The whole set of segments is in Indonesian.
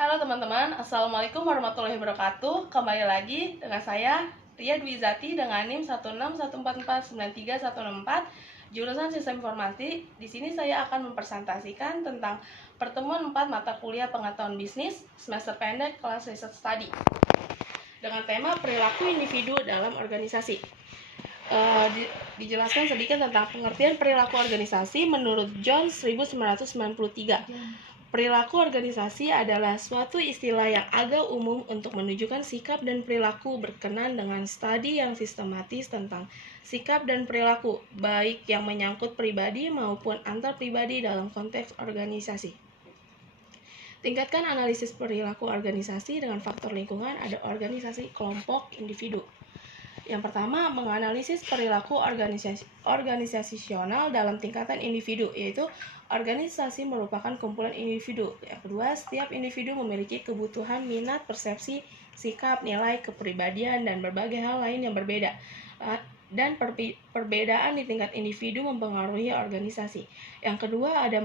Halo teman-teman, Assalamualaikum warahmatullahi wabarakatuh. Kembali lagi dengan saya, Ria Dwi Zati dengan NIM 161449314, jurusan Sistem Informasi. Di sini saya akan mempresentasikan tentang pertemuan 4 mata kuliah pengetahuan bisnis semester pendek kelas Research Study dengan tema perilaku individu dalam organisasi. Dijelaskan sedikit tentang pengertian perilaku organisasi menurut John 1993. Perilaku organisasi adalah suatu istilah yang agak umum untuk menunjukkan sikap dan perilaku berkenan dengan studi yang sistematis tentang sikap dan perilaku, baik yang menyangkut pribadi maupun antar pribadi dalam konteks organisasi. Tingkatkan analisis perilaku organisasi dengan faktor lingkungan, ada organisasi, kelompok, individu. Yang pertama, menganalisis perilaku organisasional dalam tingkatan individu, yaitu organisasi merupakan kumpulan individu. Yang kedua, setiap individu memiliki kebutuhan, minat, persepsi, sikap, nilai, kepribadian, dan berbagai hal lain yang berbeda. Dan perbedaan di tingkat individu mempengaruhi organisasi. Yang kedua, ada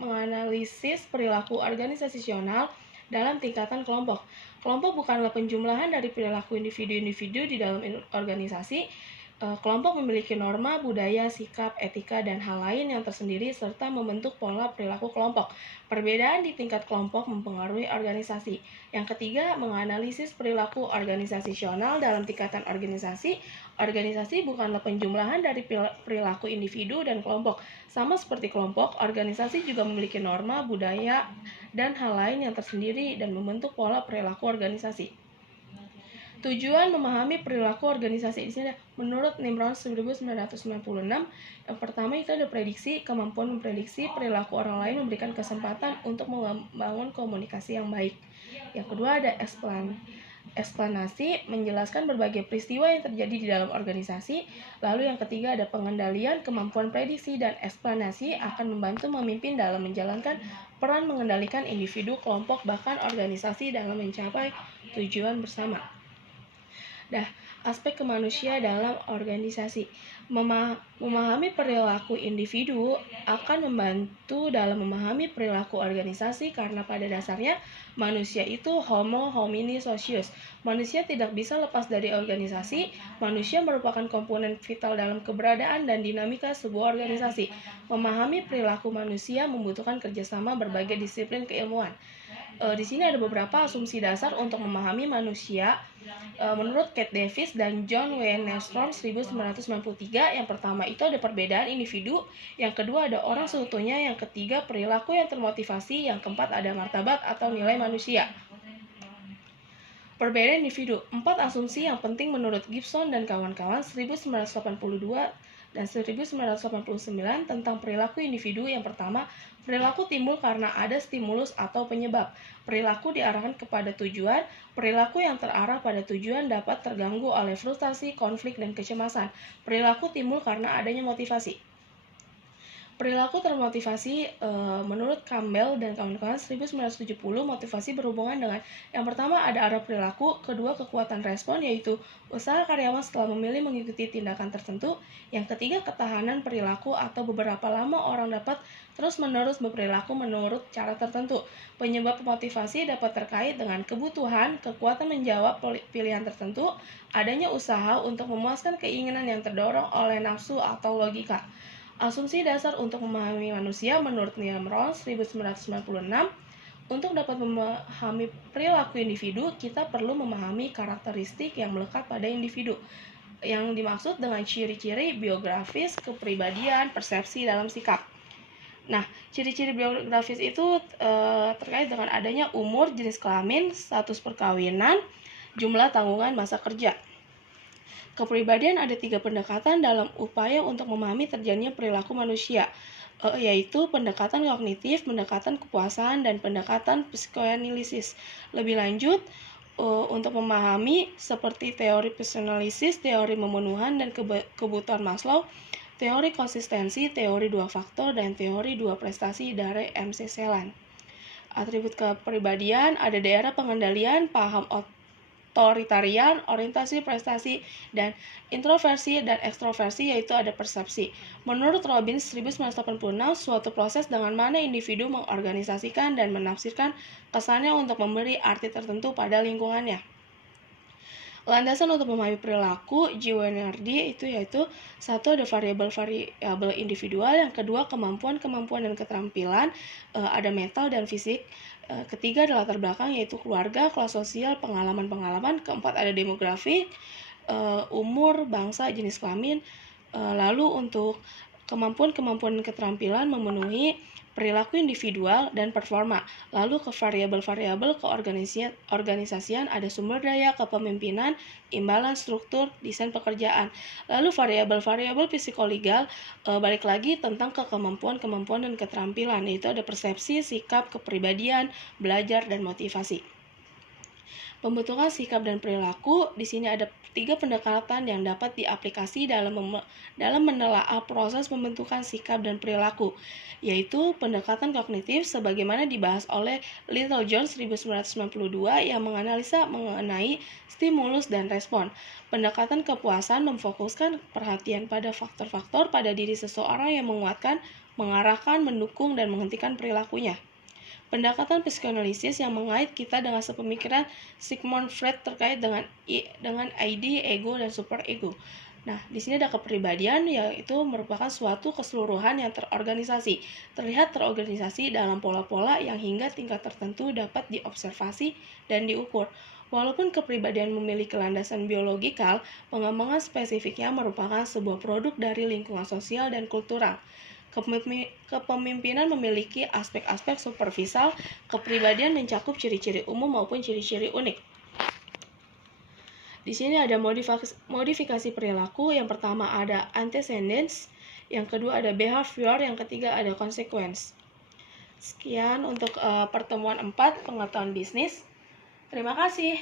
menganalisis perilaku organisasional dalam tingkatan kelompok. Kelompok bukanlah penjumlahan dari perilaku individu-individu di dalam organisasi. Kelompok memiliki norma, budaya, sikap, etika, dan hal lain yang tersendiri serta membentuk pola perilaku kelompok. Perbedaan di tingkat kelompok mempengaruhi organisasi. Yang ketiga, menganalisis perilaku organisasional dalam tingkatan organisasi. Organisasi bukanlah penjumlahan dari perilaku individu dan kelompok. Sama seperti kelompok, organisasi juga memiliki norma, budaya, dan hal lain yang tersendiri dan membentuk pola perilaku organisasi. Tujuan memahami perilaku organisasi di sini menurut Nimrod 1996. Yang pertama itu ada prediksi, kemampuan memprediksi perilaku orang lain memberikan kesempatan untuk membangun komunikasi yang baik. Yang kedua ada eksplanasi, menjelaskan berbagai peristiwa yang terjadi di dalam organisasi. Lalu yang ketiga ada pengendalian, kemampuan prediksi dan eksplanasi akan membantu memimpin dalam menjalankan peran mengendalikan individu, kelompok, bahkan organisasi dalam mencapai tujuan bersama. Aspek kemanusiaan dalam organisasi. Memahami perilaku individu akan membantu dalam memahami perilaku organisasi karena pada dasarnya manusia itu homo homini socius. Manusia tidak bisa lepas dari organisasi. Manusia merupakan komponen vital dalam keberadaan dan dinamika sebuah organisasi. Memahami perilaku manusia membutuhkan kerjasama berbagai disiplin keilmuan. Di sini ada beberapa asumsi dasar untuk memahami manusia. Menurut Kate Davis dan John W. Nystrom 1993, yang pertama itu ada perbedaan individu, yang kedua ada orang seutuhnya, yang ketiga perilaku yang termotivasi, yang keempat ada martabat atau nilai manusia. Perbedaan individu. 4 asumsi yang penting menurut Gibson dan kawan-kawan 1982 dan 1989 tentang perilaku individu. Yang pertama, perilaku timbul karena ada stimulus atau penyebab. Perilaku diarahkan kepada tujuan. Perilaku yang terarah pada tujuan dapat terganggu oleh frustasi, konflik, dan kecemasan. Perilaku timbul karena adanya motivasi. Perilaku termotivasi menurut Campbell dan kawan-kawan 1970, motivasi berhubungan dengan yang pertama ada arah perilaku, kedua kekuatan respon yaitu usaha karyawan setelah memilih mengikuti tindakan tertentu, yang ketiga ketahanan perilaku atau beberapa lama orang dapat terus-menerus berperilaku menurut cara tertentu. Penyebab motivasi dapat terkait dengan kebutuhan, kekuatan menjawab pilihan tertentu, adanya usaha untuk memuaskan keinginan yang terdorong oleh nafsu atau logika. Asumsi dasar untuk memahami manusia menurut Nimrod 1996. Untuk dapat memahami perilaku individu, kita perlu memahami karakteristik yang melekat pada individu. Yang dimaksud dengan ciri-ciri biografis, kepribadian, persepsi dalam sikap. Ciri-ciri biografis itu terkait dengan adanya umur, jenis kelamin, status perkawinan, jumlah tanggungan masa kerja. Kepribadian ada 3 pendekatan dalam upaya untuk memahami terjadinya perilaku manusia, yaitu pendekatan kognitif, pendekatan kepuasan, dan pendekatan psikoanalisis. Lebih lanjut, untuk memahami seperti teori personalisis, teori pemenuhan dan kebutuhan Maslow, teori konsistensi, teori 2 faktor, dan teori 2 prestasi dari MC Celan. Atribut kepribadian ada daerah pengendalian, paham otoritarian, orientasi prestasi, dan introversi dan ekstroversi, yaitu ada persepsi. Menurut Robbins 1986, suatu proses dengan mana individu mengorganisasikan dan menafsirkan kesannya untuk memberi arti tertentu pada lingkungannya. Landasan untuk memahami perilaku GWNRD itu yaitu satu, ada variabel individual, yang kedua kemampuan dan keterampilan, ada mental dan fisik, ketiga ada latar belakang yaitu keluarga, kelas sosial, pengalaman, keempat ada demografi, umur, bangsa, jenis kelamin, lalu untuk kemampuan dan keterampilan memenuhi perilaku individual dan performa. Lalu ke variabel-variabel keorganisasian ada sumber daya, kepemimpinan, imbalan struktur, desain pekerjaan. Lalu variabel-variabel psikolegal balik lagi tentang kemampuan dan keterampilan, yaitu ada persepsi, sikap, kepribadian, belajar, dan motivasi. Pembentukan sikap dan perilaku, di sini ada 3 pendekatan yang dapat diaplikasi dalam menelaah proses pembentukan sikap dan perilaku, yaitu pendekatan kognitif sebagaimana dibahas oleh Littlejohn 1992 yang menganalisa mengenai stimulus dan respon. Pendekatan kepuasan memfokuskan perhatian pada faktor-faktor pada diri seseorang yang menguatkan, mengarahkan, mendukung, dan menghentikan perilakunya. Pendekatan psikoanalisis yang mengait kita dengan sepemikiran Sigmund Freud terkait dengan ID, ego, dan superego. Nah, di sini ada kepribadian, yaitu merupakan suatu keseluruhan yang terorganisasi. Terlihat terorganisasi dalam pola-pola yang hingga tingkat tertentu dapat diobservasi dan diukur. Walaupun kepribadian memiliki landasan biologikal, pengembangan spesifiknya merupakan sebuah produk dari lingkungan sosial dan kultural. Kepemimpinan memiliki aspek-aspek superficial, kepribadian mencakup ciri-ciri umum maupun ciri-ciri unik. Di sini ada modifikasi perilaku. Yang pertama ada antecedents, yang kedua ada behavior, yang ketiga ada consequence. Sekian untuk pertemuan 4 pengetahuan bisnis. Terima kasih.